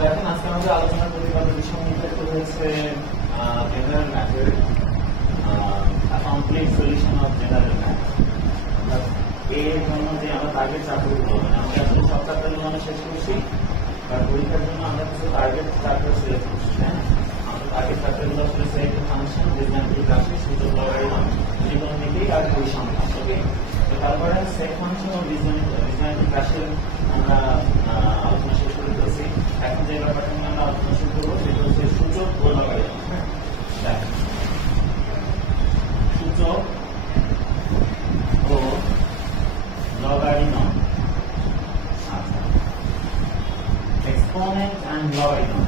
দেখেন আজকে আমাদের আলোচনার প্রতিপাদ্য বিষয় হচ্ছে জেনারেল ম্যাথের complete solution of general math. এর জন্য যে আমরা টার্গেট চাকরিগুলো মানে আমরা আসলে সব চাকরিগুলো মানে শেষ করছি, আর পরীক্ষার জন্য আমরা কিছু টার্গেট চাকরি সিলেক্ট করছি। হ্যাঁ, আমাদের টার্গেট চাকরিগুলো আসলে সিলেক্ট ফাংশন, ডিসজান্টিভ রাশি, সূচক লগারিদম, ত্রিকোণমিতিক আর পরিসংখ্যান। ওকে, তো তারপরে সেট ফাংশন ও ডিসজান্টিভ রাশির আমরা আলোচনা শেষ করে দিয়েছি। এখন যে ব্যাপারটা নিয়ে আমরা আলোচনা শুরু করবো সেটা হচ্ছে সূচক ও লগারিদম। হ্যাঁ, সূচক ও লগারিদম, আচ্ছা, এক্সপোনেন্ট এন্ড লগারিদম।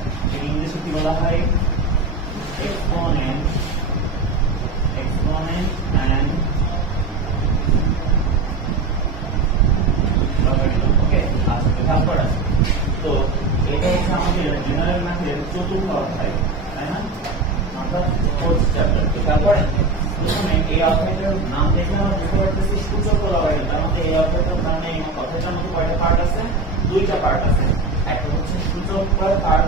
ইংলিশে কি বলা হয়? Exponent and logarithm. ওকে, আচ্ছা, তারপর আছে তো এটা হচ্ছে আমাদের জেনারেল ম্যাথের চতুর্থ অধ্যায়, তাই না? অর্থাৎ ফোর্থ চ্যাপ্টার। তো তারপরে প্রথমে এই অধ্যায়টার নাম দেখে আমরা বুঝতে পারতেছি সূচক ও লগারিদম। তার মধ্যে এই অধ্যায়টার নামে এই অধ্যায়টার মধ্যে কয়টা পার্ট আছে? দুইটা পার্ট আছে। একটা হচ্ছে সূচক পার্ট আর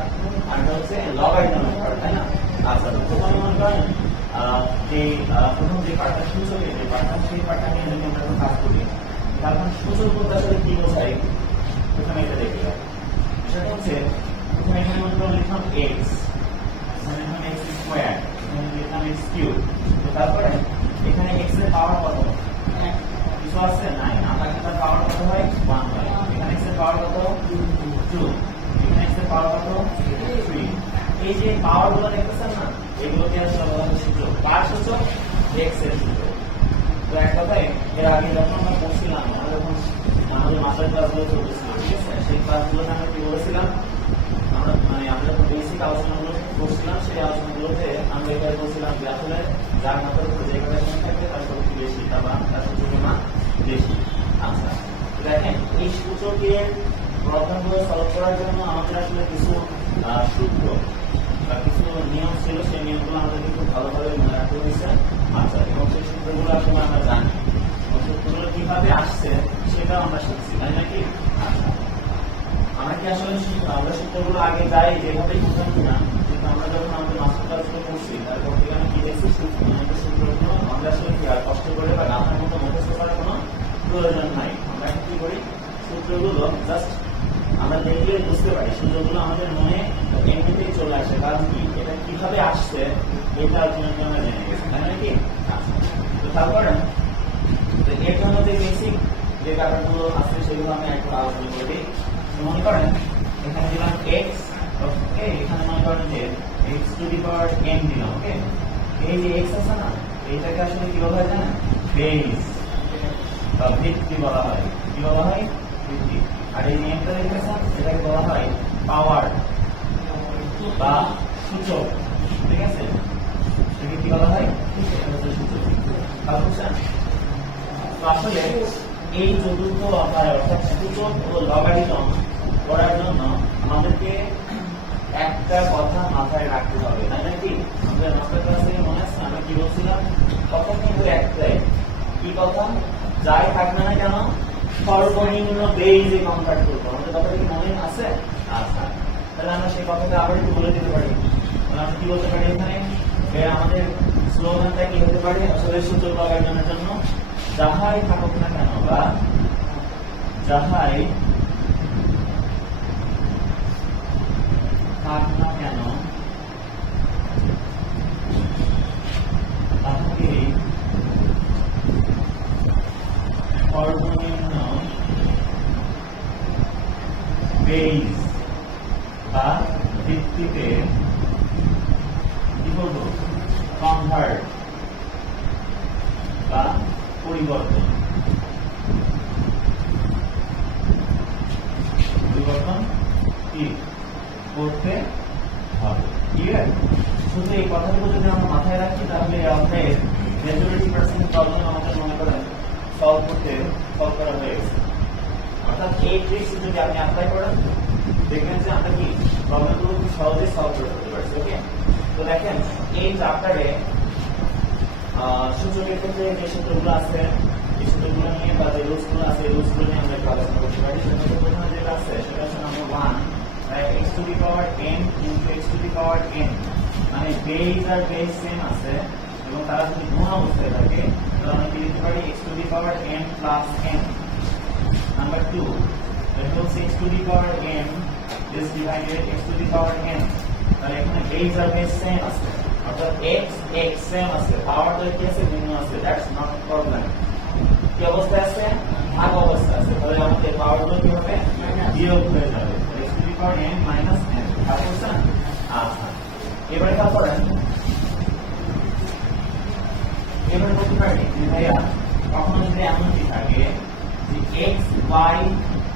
একটা হচ্ছে লগারিদম পার্ট, তাই না? আচ্ছা, তো প্রথমে মনে করেন যে প্রথম যে পার্টটা সূচকের যে পার্টটা, সেই পার্টটা নিয়ে যদি আমরা কাজ করি, তারপর সূচক বলতে আসলে কি বোঝায় প্রথমে এটা দেখি। সেটা হচ্ছে প্রথমে এখানে মনে করুন লিখলাম x, এখানে লিখলাম x স্কয়ার, এখানে লিখলাম x কিউব। তো তারপরে এখানে x এর পাওয়ার কত? কিছু আছে? নাই। আমরা এখানে পাওয়ার কত হয়? 1 হয়। এখানে x এর পাওয়ার কত? 2। এখানে x এর পাওয়ার কত? 3। এই যে পাওয়ার গুলো দেখতেছেন না, এগুলোকে আসলে বলা হয় সূচক। কার সূচক? x এর সূচক। তো এক কথায় এর আগে যখন আমরা পড়ছিলাম, আমরা যখন আমাদের মাস্টার ক্লাসগুলো চলতেছিল, ঠিক আছে, সেই ক্লাসগুলোতে আমরা কি বলেছিলাম, আমরা যখন বেসিক আলোচনাগুলো করছিলাম, সেই আলোচনাগুলোতে আমরা এটা বলছিলাম যে আসলে যার মাথার উপর যে রিলেশন থাকে তার শক্তি বেশি, তার সূচকের মান বেশি। আচ্ছা, দেখেন এই সূচকের প্রবলেমগুলো সলভ করার জন্য আমাদের আসলে কিছু সূত্র বা কিছু নিয়ম ছিল, সেই নিয়মগুলো আমাদের খুব ভালোভাবে মনে রাখতে হয়েছে। আচ্ছা, এবং সেই সূত্রগুলো আসলে আমরা জানি, সূত্রগুলো কিভাবে আসছে সেটাও আমরা শিখছি, তাই নাকি? আচ্ছা, আমরা কি আসলে আমরা সূত্রগুলো আগে যাই যেভাবে বুঝলাম কিনা, কিন্তু আমরা যখন আমাদের মাস্টার ক্লাসগুলো করছি তারপর থেকে আমি কি দেখছি, সূত্রগুলো আমরা আসলে কি আর কষ্ট করে বা গাঁথার মতো মুখস্থ করার কোনো প্রয়োজন নাই। আমরা কি করি, সূত্রগুলো জাস্ট আমরা দেখলে বুঝতে পারি, সূত্রগুলো আমাদের মনে এমনিতেই চলে আসে। কারণ কি, এটা কিভাবে আসছে এটা আলোচনা আমরা জেনে গেছি, তাই নাকি? আচ্ছা, তো তারপরে এর জন্য যে বেসিক যে ব্যাপারগুলো আছে সেগুলো আমি একটু আলোচনা করি। মনে করেন এখানে দিলাম x, ওকে, এখানে মনে করেন যে x to the power n দিলাম। ওকে, এই যে x আছে না, এইটাকে আসলে কি বলা হয় জানেন? বেস বা ভিত্তি বলা হয়। কি বলা হয়? ভিত্তি। আর এই নিয়মটা দেখেছেন, এটাকে বলা হয় পাওয়ার বা সূচক, ঠিক আছে? এটাকে কি বলা হয়? সূচক। বুঝছেন? তো আসলে এই চতুর্থ অধ্যায় অর্থাৎ সূচক ও লগারিদম করার জন্য আমাদেরকে একটা কথা মাথায় রাখতে হবে, তাই নাকি? আমাদের মাস্টার ক্লাসে মনে আছে আমরা কি বলছিলাম? কথা কিন্তু একটাই। কি কথা? যাই থাকবে না কেন, সর্বনিম্ন বেইজে কনভার্ট করবো। আমাদের কথাটা কি মনে আছে? আচ্ছা, তাহলে আমরা সেই কথাটা আবার একটু বলে দিতে পারি। আমরা কি বলতে পারি এখানে? আমাদের স্লোগানটা কি হতে পারে আসলে সূচক লগারিদমের জন্য? যাহাই থাকুক না কেন বা যাহাই থাক না কেন তাহাকে সর্বনিম্ন বেস বা ভিত্তিতে কি করবো? কনভার্ট বা পরিবর্তন কি করতে হবে। ক্লিয়ার? শুধু এই কথাগুলো যদি আমরা মাথায় রাখি তাহলে এই অধ্যায়ের মেজরিটি পার্সেন্ট প্রবলেম আমাদের মনে করেন সলভ করা হয়ে গেছে। অর্থাৎ এই ট্রিক্স যদি আপনি অ্যাপ্লাই করেন দেখবেন যে আমরা কি প্রবলেমগুলো খুব সহজেই সলভ করে ফেলতে পারছি। ওকে, তো দেখেন এই চ্যাপ্টারে সূচকের ক্ষেত্রে যে সূত্রগুলো আছে, এই সূত্রগুলো নিয়ে বা যে রুলসগুলো আছে, এই রুলসগুলো নিয়ে আমরা একটু আলোচনা করতে পারি। সেটা প্রথমে যেটা আছে সেটা হচ্ছে number 1, x to to the power n into x to the power n, মানে বেস আর বেস সেম আছে এবং তারা যদি গুণ অবস্থায় থাকে তাহলে আমরা কি লিখতে পারি x to the power n plus n। Number 2, এটা হচ্ছে x to the power n is divided x to the power n, তাহলে এখানে বেস আর বেস সেম আছে অর্থাৎ x সেম আছে, পাওয়ার তো কি আছে ভিন্ন আছে, দ্যাটস নট প্রবলেম। কি অবস্থা আছে? ভাগ অবস্থা আছে, তাহলে আমাদের পাওয়ার গুলো কি হবে? বিয়োগ হয়ে যাবে, x to the power n minus n। ভাগ করছেন? আচ্ছা, এবারে কি করেন? এবারে বলতে পারি যে ভাইয়া কখনো যদি এমন কি থাকে যে x y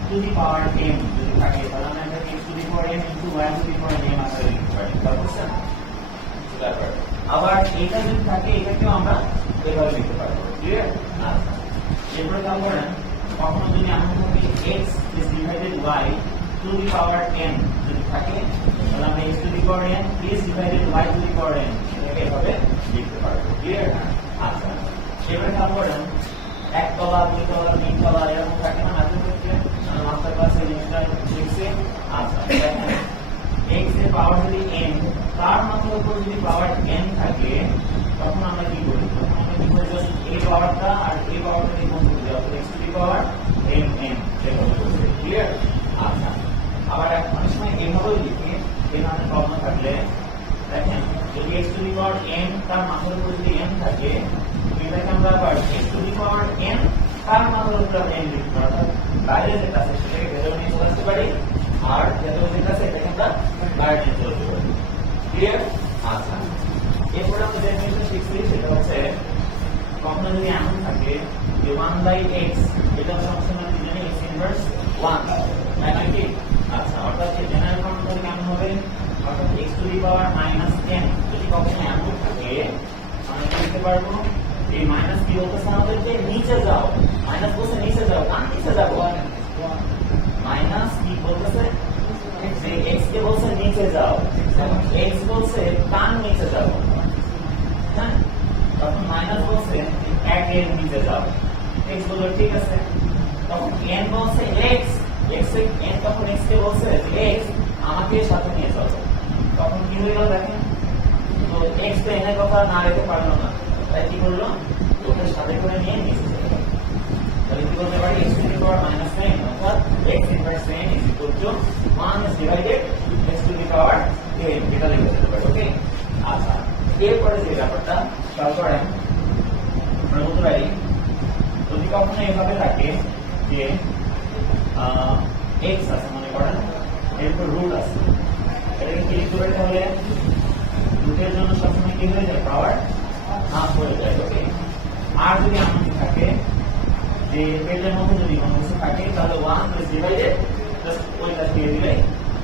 to the power m যদি থাকে তাহলে আমরা x to the power m into y to the power m আকারে লিখতে পারি, বুঝছেন? তারপর আবার এটা যদি থাকে এটাকেও আমরা এভাবে লিখতে পারবো, ক্লিয়ার? আচ্ছা, এরপরে কি করেন? কখনো যদি এমন থাকে x is divided y to the power n যদি থাকে তাহলে আমরা x to the power n is divided y to the power n এটাকে এভাবে লিখতে পারবো, ক্লিয়ার? আচ্ছা, এবারে কি করেন? এক তলা, দুই তলা, তিন তলা এরকম থাকে না মাঝে মধ্যে, মাস্টার ক্লাসে জিনিসটা শিখছি। আচ্ছা, দেখেন x এর পাওয়ার যদি n, তার মাত্রার উপর যদি পাওয়ার n থাকে তখন আমরা কি করি? তখন আমরা কি করি? জাস্ট এই পাওয়ারটা আর এই পাওয়ারটা গুণ করে দিই, অর্থাৎ x to the power m n এভাবে করতে, ক্লিয়ার? আচ্ছা, আবার অনেক সময় এইভাবেও লিখি, এই ধরনের প্রবলেম থাকলে দেখেন যদি x to the power n তার মাত্রার উপর যদি n থাকে এটাকে আমরা আবার x to the power n তার মাত্রার উপর n লিখতে পারি, অর্থাৎ বাইরে যেটা আছে সেটাকে ভেতরে নিয়ে চলে আসতে পারি আর ভেতরে যেটা আছে এটাকে আমরা বাইরে নিয়ে চলে আসতে পারি, ক্লিয়ার? আচ্ছা, এরপর আমরা যে জিনিসটা শিখছি সেটা হচ্ছে কখনো যদি এমন থাকে যে 1/x এটা সবসময় কি জানি x ইনভার্স 1, তাই নাকি? আচ্ছা, অর্থাৎ এই জেনারেল ফর্মটা কেমন হবে? অর্থাৎ x টু দি পাওয়ার -10 যদি কখনো এমন থাকে আমরা কি লিখতে পারবো? এই মাইনাস কি বলতেছে আমাদেরকে? নিচে যাও, মাইনাস বলছে নিচে যাও, কার নিচে যাবো? মাইনাস কি বলতেছে? x কে বলছে নিচে যাও, x বলছে কার নিচে যাও, হ্যাঁ? তখন মাইনাস বলছে 1 এর নিচে যাও, x বললো ঠিক আছে, তখন n বলছে x n তখন x কে বলছে x আমাকে সাথে নিয়ে চলো, তখন কি হয়ে গেল দেখেন? তো x তো n এর কথা না রেখে পারলো না, তাই কি করলো? ওকে সাথে করে নিয়ে নিচে চলে গেল। তাহলে কি বলতে পারি? x to the power -9 অর্থাৎ x inverse n is equal to 1 is divided x to the power n, এটা লিখে দিতে পারি, ওকে? আচ্ছা, এরপরে যে ব্যাপারটা খেয়াল করেন, আমরা বলতে পারি যদি কখনো এভাবে থাকে যে x আছে মনে করেন, এরপর রুট আছে, এটাকে কি লিখতে পারি? তাহলে রুটের জন্য সবসময় কি হয়ে যায়? পাওয়ার হাফ হয়ে যায়, ওকে? আর যদি এমন থাকে যে পেটের মধ্যে যদি কোনো কিছু থাকে তাহলে 1 প্লাস ডিভাইডেড জাস্ট ওইটা দিয়ে দিলে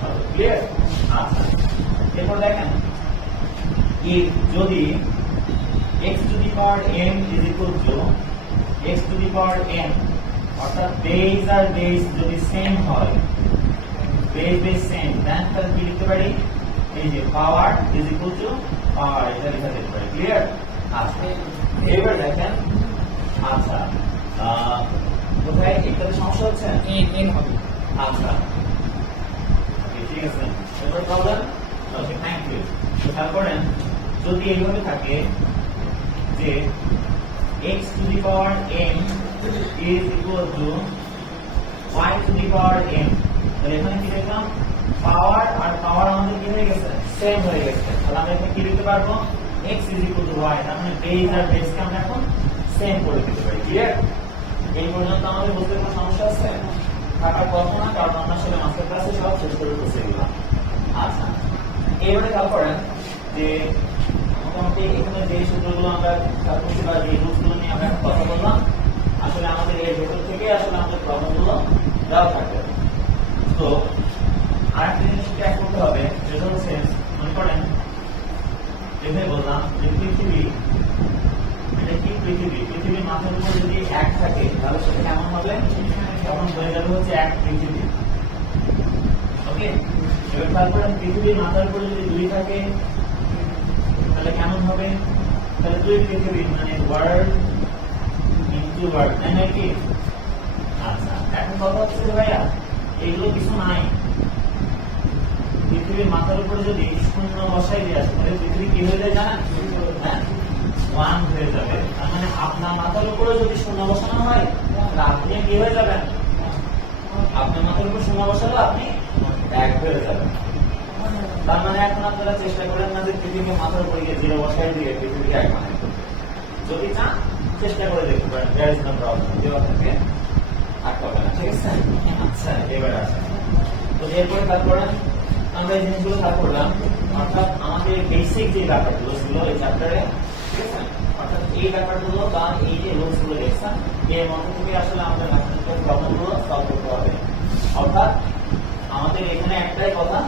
হবে, ক্লিয়ার? আচ্ছা, এরপর দেখেন যদি x to the power m is equal to x to the power n, অর্থাৎ বেস আর বেস যদি সেম হয়, বেস সেম, দেন তাহলে কি লিখতে পারি? এই যে পাওয়ার ইজ ইকুয়াল টু পাওয়ার, এটা লেখা যেতে পারে, ক্লিয়ার? আচ্ছা, এবার দেখেন, আচ্ছা কোথায় এটাতে সমস্যা হচ্ছে? n হবে। আচ্ছা, ঠিক আছে, এবার প্রবলেম, ওকে, থ্যাংক ইউ। খেয়াল করেন যদি এইভাবে থাকে যে x to the power m is equal to y to the power m, তাহলে এখানে কি লিখলাম? পাওয়ার আর পাওয়ার আমাদের কি হয়ে গেছে? সেম হয়ে গেছে, তাহলে আমরা এখানে কি লিখতে পারবো? x is equal to y, তার মানে বেস আর বেসকে আমরা এখন সেম করে দিতে পারি, ক্লিয়ার? এই পর্যন্ত আমাদের বুঝতে কোনো সমস্যা আছে? থাকার কথা না, কারণ আমরা আসলে মাস্টার ক্লাসে সব শেষ করে বসে গেলাম। আচ্ছা, এবারে খেয়াল করেন যে মোটামুটি এখানে যে সূত্রগুলো আমরা করছি বা যে রুলসগুলো নিয়ে আমরা কথা বললাম, আসলে আমাদের এর ভেতর থেকে আসলে আমাদের প্রবলেমগুলো দেওয়া থাকবে। তো আরেকটা জিনিস ট্র্যাক করতে হবে, যেটা হচ্ছে মনে করেন যেভাবে বললাম যে পৃথিবী, এটা কি পৃথিবীর মাথার উপর যদি 1 থাকে তাহলে সেটা কেমন হবে? তখন হয়ে যাবে হচ্ছে 1 পৃথিবী, ওকে? এবার তারপরে পৃথিবীর মাথার উপর যদি 2 থাকে তাহলে কেমন হবে? তাহলে 2 পৃথিবী, মানে ওয়ার্ল্ড ইনটু ওয়ার্ল্ড, তাই নাকি? আচ্ছা, এখন কথা হচ্ছে যে ভাইয়া এগুলো কিছু নাই, পৃথিবীর মাথার উপরে যদি শূন্য বসাই দিয়ে আসে তাহলে পৃথিবী কি হয়ে যায় জানেন? হ্যাঁ, 1 হয়ে যাবে। তার মানে আপনার মাথার উপরে যদি শূন্য বসানো হয় তাহলে আপনি কি হয়ে যাবেন? আপনার মাথার উপর শূন্য বসালে আপনি 1 হয়ে যাবেন। তার মানে এখন আপনারা চেষ্টা করেন না যে পৃথিবীকে মাথার উপরে গিয়ে 0 বসাই দিয়ে পৃথিবীকে 1 বানাই। যদি চান চেষ্টা করে দেখতে পারেন, দেয়ার ইজ নো প্রবলেম, দেওয়া থাকে আটকাবে না, ঠিক আছে? আচ্ছা, এবার আসেন। তো এরপরে তারপরে আমরা এই জিনিসগুলো কাজ করলাম, অর্থাৎ আমাদের বেসিক যে ব্যাপারগুলো ছিল এই চ্যাপ্টারে, ঠিক আছে? অর্থাৎ এই ব্যাপারগুলো বা এই যে রুলসগুলো দেখছেন এর মধ্যে থেকে আসলে আমাদের ম্যাথমেটিক্যাল প্রবলেমগুলো সলভ করতে হবে। অর্থাৎ আমাদের এখানে একটাই কথা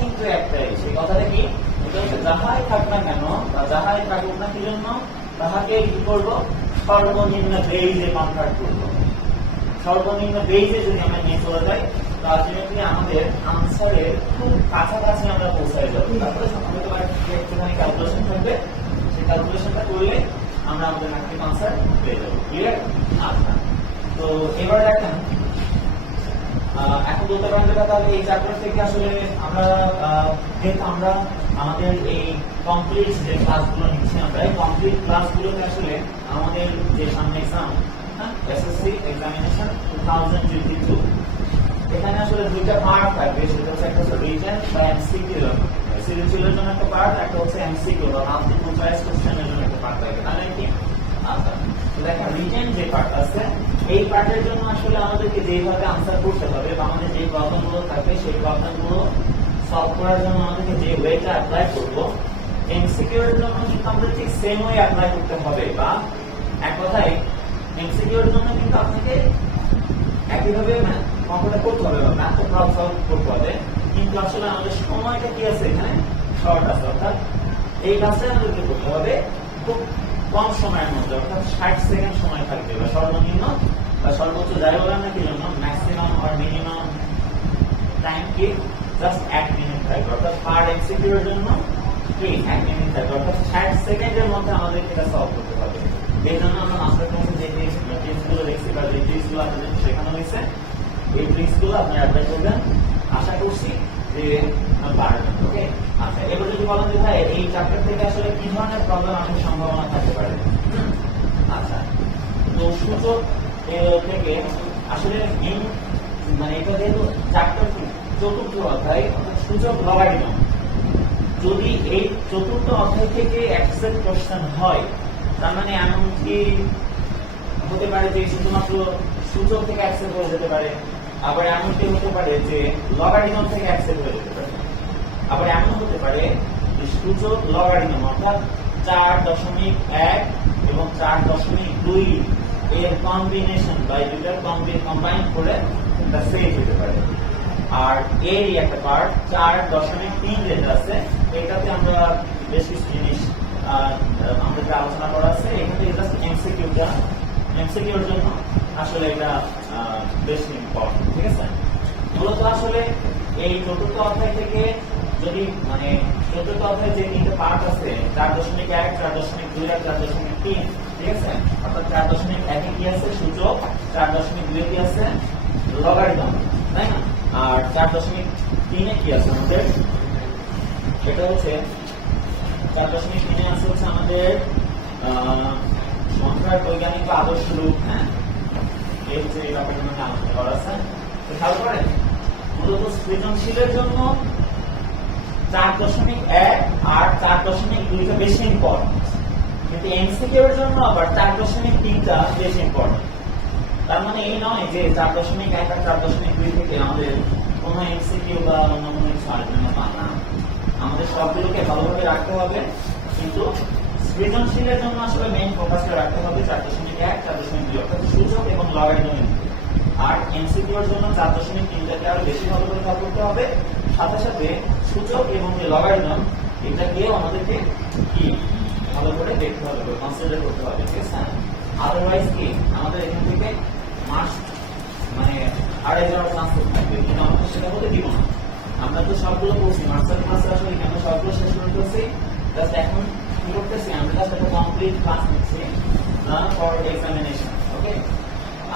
কিন্তু একটাই, সেই কথাটা কি? এটা হচ্ছে যাহাই থাক না কেন বা যাহাই থাকুক না কি জন্য তাহাকে কি করবো? সর্বনিম্ন বেইজে কনভার্ট করবো। সর্বনিম্ন বেইজে যদি আমরা নিয়ে চলে যাই আলটিমেটলি আমাদের আনসারের খুব কাছাকাছি আমরা পৌঁছায় যাবো। তারপরে একটুখানি ক্যালকুলেশন থাকবে, সেই ক্যালকুলেশনটা করলে আমরা আমাদের ম্যাথমেটিক আনসার পেয়ে যাবো। ক্লিয়ার? আচ্ছা, তো এবারে দেখেন এখন বলতে পারেন যেটা, তাহলে এই চ্যাপ্টার থেকে আসলে আমরা যেহেতু আমরা আমাদের এই কমপ্লিট যে ক্লাসগুলো নিচ্ছি, আমরা এই কমপ্লিট ক্লাসগুলোতে আসলে আমাদের যে সামনে এক্সাম, এসএসসি এক্সামিনেশন 2022, এখানে আসলে দুইটা পার্ট থাকবে। সেটা হচ্ছে একটা হচ্ছে রিটেন বা এমসিকিউ, সিরিজের জন্য একটা পার্ট, একটা হচ্ছে এমসিকিউ বা মাল্টিপল চয়েস কোশ্চেনের জন্য একটা পার্ট থাকবে। তাহলে কি? আচ্ছা, তো দেখেন রিটেন যে পার্ট আছে এই পার্টের জন্য আসলে আমাদেরকে যেভাবে আনসার করতে হবে বা আমাদের যে প্রবলেমগুলো থাকবে সেই প্রবলেমগুলো সলভ করার জন্য আমাদেরকে যে ওয়েটা অ্যাপ্লাই করবো, এমসিকিউ এর জন্য কিন্তু আমাদের ঠিক সেম ওয়ে অ্যাপ্লাই করতে হবে। বা এক কথায় এমসিকিউ এর জন্য কিন্তু আপনাকে একইভাবে অঙ্কটা করতে হবে বা ম্যাথটা প্রবলেম সলভ করতে হবে, কিন্তু আসলে আমাদের সময়টা কি আছে এখানে? শর্ট আছে। অর্থাৎ এই ক্লাসে আমাদেরকে করতে হবে খুব কম সময়ের মধ্যে, অর্থাৎ 60 সেকেন্ড সময় থাকবে বা সর্বনিম্ন বা সর্বোচ্চ যাই বলেন না কি জন্য ম্যাক্সিমাম আর মিনিমাম টাইম কি জাস্ট 1 মিনিট থাকবে। অর্থাৎ পার এমসিকিউ এর জন্য কি 1 মিনিট থাকবে, অর্থাৎ 60 সেকেন্ডের মধ্যে আমাদের এটা সলভ করতে হবে। এই জন্য আমরা মাস্টার ক্লাসে যে ট্রিক্সগুলো দেখছি বা যে ট্রিক্সগুলো আপনাদের শেখানো হয়েছে এই ট্রিক্সগুলো আপনি অ্যাপ্লাই করবেন, আশা করছি যে পারবেন। ওকে, আচ্ছা, এবার যদি বলেন যে ভাই এই চ্যাপ্টার থেকে আসলে কি ধরনের প্রবলেম আসার সম্ভাবনা থাকতে পারে? আচ্ছা, তো সূচক থেকে আসলে মানে এটা যেহেতু চ্যাপ্টার চতুর্থ অধ্যায়, অর্থাৎ সূচক লগারিদম, যদি এই চতুর্থ অধ্যায় থেকে অ্যাকসেপ্ট কোশ্চেন হয় তার মানে এমন কি হতে পারে যে শুধুমাত্র সূচক থেকে অ্যাকসেপ্ট হয়ে যেতে পারে, আবার এমনটি হতে পারে যে লগারিদম থেকে অ্যাকসেপ্ট হয়ে যেতে পারে, আবার এমন হতে পারে যে সূচক লগারিদম অর্থাৎ 4.1 এবং 4.2 এর কম্বিনেশন বা দুইটার কম্বাইন করে একটা সেট হতে পারে। আর এর একটা পার্ট 4.3 যেটা আছে এটাতে আমরা বেশ কিছু জিনিস আমাদের আলোচনা করা আছে। এখানে জাস্ট এমসিকিউর জন্য আসলে এটা বেশ ইম্পর্টেন্ট, ঠিক আছে? মূলত আসলে এই চতুর্থ অধ্যায় থেকে যদি মানে চতুর্থ অধ্যায় যে তিনটে পার্ট আছে 4.1, 4.2 আর 4.3, ঠিক আছে? অর্থাৎ 4.1 কি আছে? সূচক। 4.2 কি আছে? লগারিদম, তাই না? আর 4.3 কি আছে আমাদের? এটা হচ্ছে 4.3 আছে হচ্ছে আমাদের সংখ্যার বৈজ্ঞানিক বা আদর্শ রূপ। হ্যাঁ, এই হচ্ছে এই ব্যাপারটা নিয়ে আলোচনা করা আছে। তো খেয়াল করেন মূলত সৃজনশীলের জন্য 4.1 আর 4.2টা বেশি ইম্পর্টেন্ট, কিন্তু এমসিকিউ এর জন্য আবার 4.3টা বেশি ইম্পর্টেন্ট। তার মানে এই নয় যে 4.1 আর 4.2 থেকে আমাদের কোনো এমসিকিউ বা অন্য কোনো কিছু আসবে না। আমাদের সবগুলোকে ভালোভাবে রাখতে হবে, কিন্তু সৃজনশীলের জন্য আসলে মেইন ফোকাসটা রাখতে হবে 4.1, 4.2 অর্থাৎ সূচক এবং লগারিদমের। আর এমসিকিউ এর জন্য 4.3টাকে আরো বেশি ভালো করে খেয়াল করতে হবে, সাথে সাথে সূচক এবং যে লগারিদম এটাকেও আমাদেরকে কি ভালো করে দেখতে হবে, কনসিডার করতে হবে, ঠিক আছে? আদারওয়াইজ কি আমাদের এখান থেকে মার্কস মানে হারিয়ে যাওয়ার চান্স থাকবে, কিন্তু আমরা সেটা বলে দিব না। আমরা তো সবগুলো বলছি মাস্টার ক্লাসে আসলে আমরা সবগুলো শেষ করে ফেলছি, জাস্ট এখন কি করতেছি আমরা জাস্ট একটা কমপ্লিট ক্লাস নিচ্ছি ফর এক্সামিনেশন। ওকে,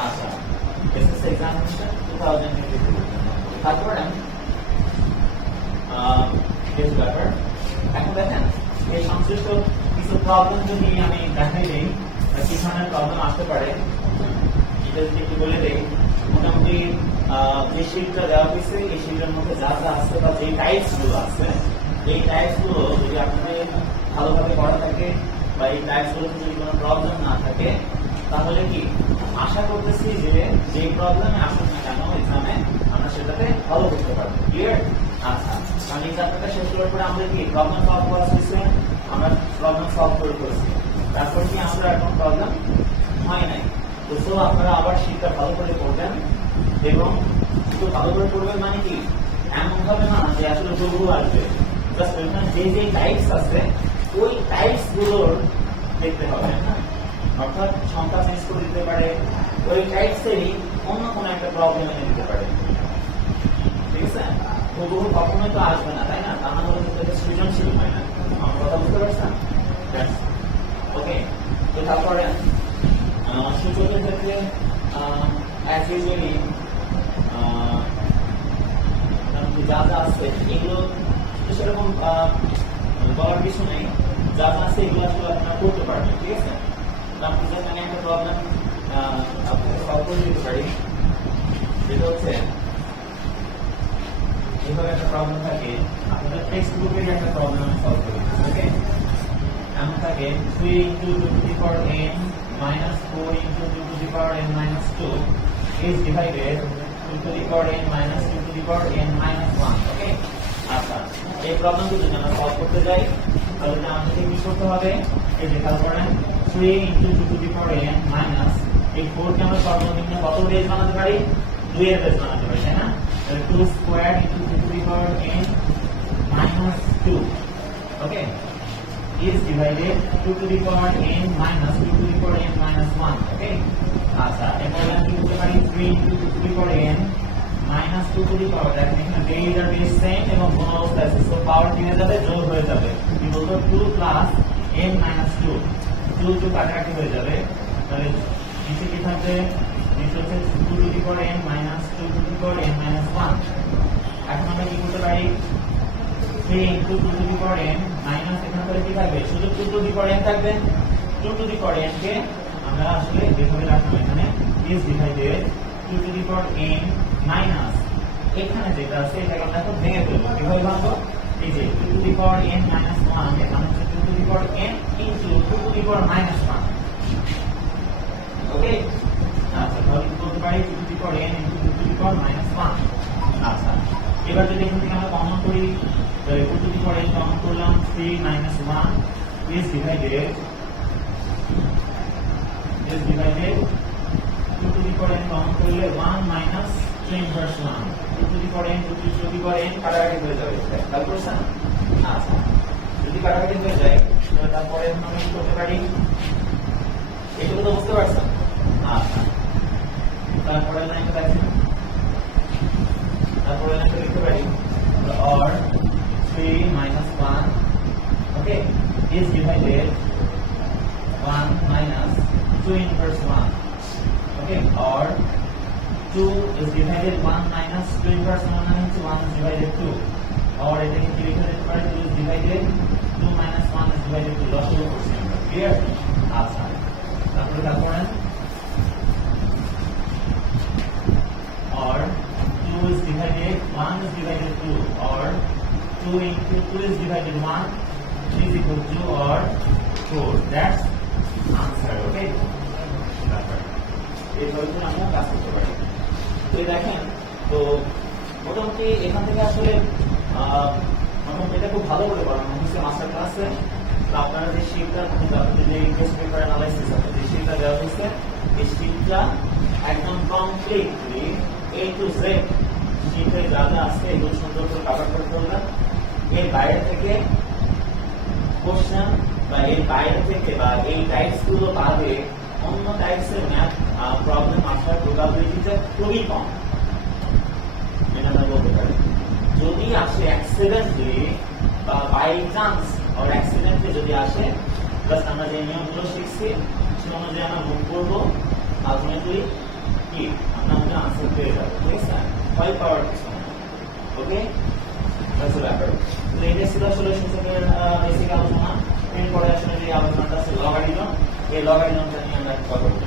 আচ্ছা, এসএসসি এক্সামিনেশন 2022। তারপরে বেশ ব্যাপার। এখন দেখেন এই সংশ্লিষ্ট কিছু প্রবলেম যদি আমি দেখাই দিই কি ধরনের প্রবলেম আসতে পারে এটা যদি একটু বলে দেই। মোটামুটি যে শিটটা দেওয়া হয়েছে এই শিটের মধ্যে যা যা আছে বা যে টাইপস গুলো আছে এই টাইপস গুলো যদি আপনাদের ভালোভাবে করা থাকে বা এই টাইপস গুলোতে যদি কোনো প্রবলেম না থাকে তাহলে কি আশা করতেছি যে যে প্রবলেমে আসুক না কেন এখানে আমরা সেটাতে ভালো করতে পারবো। ক্লিয়ার? আচ্ছা, মানে এই চ্যাপ্টারটা শেষ করার পরে আমাদের কি প্রবলেম সলভ করা হয়েছে, আমরা প্রবলেম সলভ করে করেছি, তারপর কি আমরা এখন প্রবলেম হয় নাই। তো আপনারা আবার শীটটা ভালো করে পড়বেন এবং শুধু ভালো করে পড়বেন মানে কি এমন ভাবে না যে আসলে যোগু আসবে, জাস্ট ওইখানে যে যে টাইপস আছে ওই টাইপস গুলোর দেখতে হবে। হ্যাঁ, অর্থাৎ সংখ্যা চেঞ্জ করে দিতে পারে, ওই টাইপসেরই অন্য কোনো একটা প্রবলেম এনে দিতে পারে। ঠিক আছে? হুবহু কখনোই তো আসবে না, তাই না? তা না হলে তো সৃজনশীল হয় না। আমার কথা বুঝতে পারছেন? ওকে, তো তারপরে সূচকের ক্ষেত্রে অ্যাজ ইউজুয়ালি যা যা আছে এগুলো সেরকম বলার কিছু নেই, যা যা আছে এগুলো আসলে আপনারা করতে পারবেন। ঠিক আছে? আমি একটা প্রবলেম আপনাকে সলভ করে দিতে পারি, যেটা হচ্ছে এইভাবে একটা প্রবলেম থাকে আপনাদের টেক্সট বুকের একটা প্রবলেম আমি সলভ করি। ওকে, এমন থাকে 3 into 2 to the power n minus 4 into 2 to the power n minus 2 is divided 2 to the power n minus 2 to the power n minus 1. ওকে, আচ্ছা, এই প্রবলেমটি যদি আমরা সলভ করতে যাই তাহলে আমাদেরকে কি করতে হবে? এই যে খেয়াল করেন 3 into 2 to the power n minus এই 4 কে আমরা সর্বনিম্ন কত বেস বানাতে পারি? 2 এর বেস বানাতে পারি, তাই না? 2 squared into 2 to the power n minus 2. Okay, is divided 2 to the power n minus 2 to the power n minus 1. Okay, আচ্ছা, এরপর আমরা কি করতে পারি? 3 into 2 to the power n minus 2 to the power, দেখেন এখানে বেস আর base same এবং গুণ অবস্থা আছে, সো পাওয়ার কি হয়ে যাবে? যোগ হয়ে যাবে। কি বলতো? 2 plus n minus 2, 2 2 কাটাকাটি হয়ে যাবে, তাহলে নিচে কি থাকবে? নিচে হচ্ছে 2 to the power n minus 2 to the power n minus 1। এখন আমরা কি করতে পারি? 3 into 2 to the power n minus এখানে করে কি থাকবে? শুধু 2 to the power n থাকবে। 2 to the power n কে আমরা আসলে এভাবে রাখবো, এখানে is divided 2 to the power n minus এখানে যেটা আছে এটাকে আমরা এখন ভেঙে ফেলবো। কিভাবে ভাঙবো? এই যে 2 to the power n minus 1 এখানে হচ্ছে 2 to the power n into 2 to the power minus 1। ওকে, আচ্ছা, তাহলে কি করতে পারি? 2 to the power n into 2 to the power minus 1। আচ্ছা, এবার যদি এখান থেকে আমরা কমন করি 2 to the power n common করলাম, 3 minus 1 is divided 2 to the power n common করলে 1 minus 2 inverse 1, 2 to the power n 2 to the power n কাটাকাটি হয়ে যাবে। তারপর স্যার আচ্ছা, যদি কাটাকাটি হয়ে যায় তাহলে তারপরে আমরা কি করতে পারি? এগুলো তো বুঝতে পারছেন? আচ্ছা, তারপরে লাইনটা দেখেন, তারপরে লাইনটা লিখতে পারি or 3 minus 1, okay, is divided 1 minus 2 inverse 1, okay, or 2 is divided 1 minus 2 inverse 1 means 1 is divided 2, or এটাকে কি লিখে দিতে পারি? 2 is divided 2 minus 1 is divided 2, লসাগু করছি আমরা। ক্লিয়ার? আচ্ছা, তারপরে or 2 is divided 1 is divided 2, or 2 into 2 is divided 1 is equal to or 4. That's answer. Okay, এইভাবে আমরা কাজ করতে পারি। তো দেখেন, তো মোটামুটি এখান থেকে আসলে মোটামুটি এটা খুব ভালো করে পড়ানো হচ্ছে মাস্টার ক্লাসে। আপনারা যে শিটটা যে টেস্ট পেপার অ্যানালাইসিস আছে যে শিটটা দেওয়া হয়েছে এই শিটটা একদম কমপ্লিটলি A to Z শিটে যা যা আছে এগুলো সুন্দর করে কভার করে ফেলবেন। এর বাইরে থেকে কোশ্চেন বা এর বাইরে থেকে বা এই টাইপস গুলো বাদে অন্য টাইপসের ম্যাথ প্রবলেম আসার প্রবাবিলিটিটা খুবই কম, এটা আমরা বলতে পারি। যদি আসে অ্যাক্সিডেন্টলি বা বাই চান্স আর অ্যাক্সিডেন্টলি যদি আসে, প্লাস আমরা যে নিয়মগুলো শিখছি সে অনুযায়ী আমরা মুভ করবো, আলটিমেটলি কি আমরা আমাদের আনসার পেয়ে যাবো। ঠিক আছে, ভয় পাওয়ার কিছু। ওকে। আসলে ব্যাপার তো এটা ছিল আসলে সূচকের বেসিক আলোচনা এরপরে আসলে যে আলোচনাটা আছে লগারিদম এই লগারিদমটা নিয়ে আমরা কথা বলবো